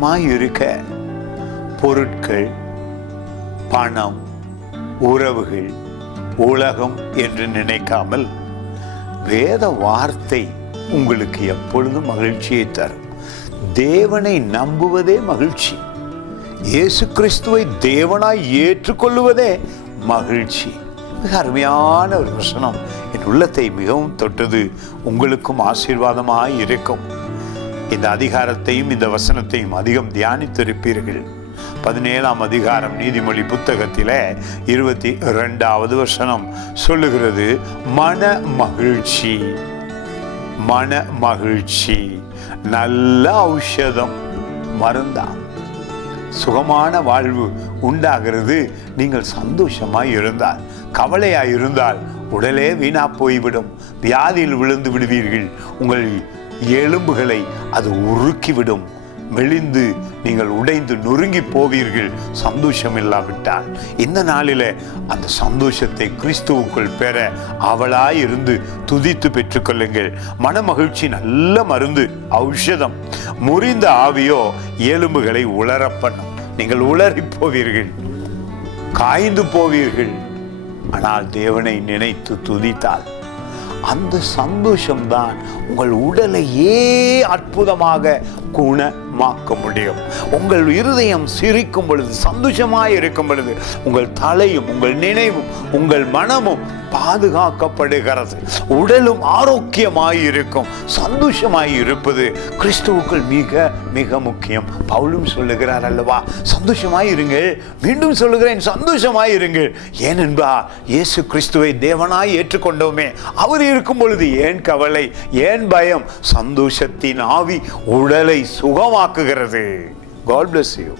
சந்தோஷமாய் இருக்க பொருட்கள், பணம், உறவுகள், உலகம் என்று நினைக்காமல் வேத வார்த்தை உங்களுக்கு எப்பொழுதும் மகிழ்ச்சியை தரும். தேவனை நம்புவதே மகிழ்ச்சி. இயேசு கிறிஸ்துவை தேவனாய் ஏற்றுக்கொள்ளுவதே மகிழ்ச்சி. மிக அருமையான ஒரு வசனம் என் உள்ளத்தை மிகவும் தொட்டது. உங்களுக்கும் ஆசீர்வாதமாய் இருக்கும். இந்த அதிகாரத்தையும் இந்த வசனத்தையும் அதிகம் தியானித்திருப்பீர்கள். 17ஆம் அதிகாரம் நீதிமொழி புத்தகத்திலே 22வது வசனம் சொல்லுகிறது, மன மகிழ்ச்சி, மன மகிழ்ச்சி நல்ல ஔஷதம், மருந்தா. சுகமான வாழ்வு உண்டாகிறது நீங்கள் சந்தோஷமாய் இருந்தால். கவலையாய் இருந்தால் உடலே வீணா போய்விடும். வியாதியில் விழுந்து விடுவீர்கள். உங்கள் எலும்புகளை அது உருக்கிவிடும். மெலிந்து நீங்கள் உடைந்து நொறுங்கி போவீர்கள் சந்தோஷம் இல்லாவிட்டால். இந்த நாளில் அந்த சந்தோஷத்தை கிறிஸ்துவுக்குள் பெற அவளாய் இருந்து துதித்து பெற்றுக்கொள்ளுங்கள். மன மகிழ்ச்சி நல்ல மருந்து, ஔஷதம். முறிந்த ஆவியோ எலும்புகளை உலர பண்ணும். நீங்கள் உலறி போவீர்கள், காய்ந்து போவீர்கள். ஆனால் தேவனை நினைத்து துதித்தால் அந்த சந்தோஷம்தான் உங்கள் உடலையே அற்புதமாக குணமாக்க முடியும். உங்கள் இருதயம் சிரிக்கும் பொழுது, சந்தோஷமாய் இருக்கும் பொழுது, உங்கள் தலையும் உங்கள் நினைவும் உங்கள் மனமும் பாதுகாக்கப்படுகிறது. உடலும் ஆரோக்கியமாய் இருக்கும். சந்தோஷமாய் இருப்பது கிறிஸ்துவுக்குள் மிக மிக முக்கியம். பவுலும் சொல்லுகிறார் அல்லவா, சந்தோஷமாய் இருங்கள். மீண்டும் சொல்லுகிறேன், சந்தோஷமாய் இருங்கள். ஏனென்பா, இயேசு கிறிஸ்துவை தேவனாய் ஏற்றுக்கொண்டோமே. அவர் இருக்கும் பொழுது ஏன் கவலை, ஏன் பயம்? சந்தோஷத்தின் ஆவி உடலை சுகமாக்குகிறது. God bless you.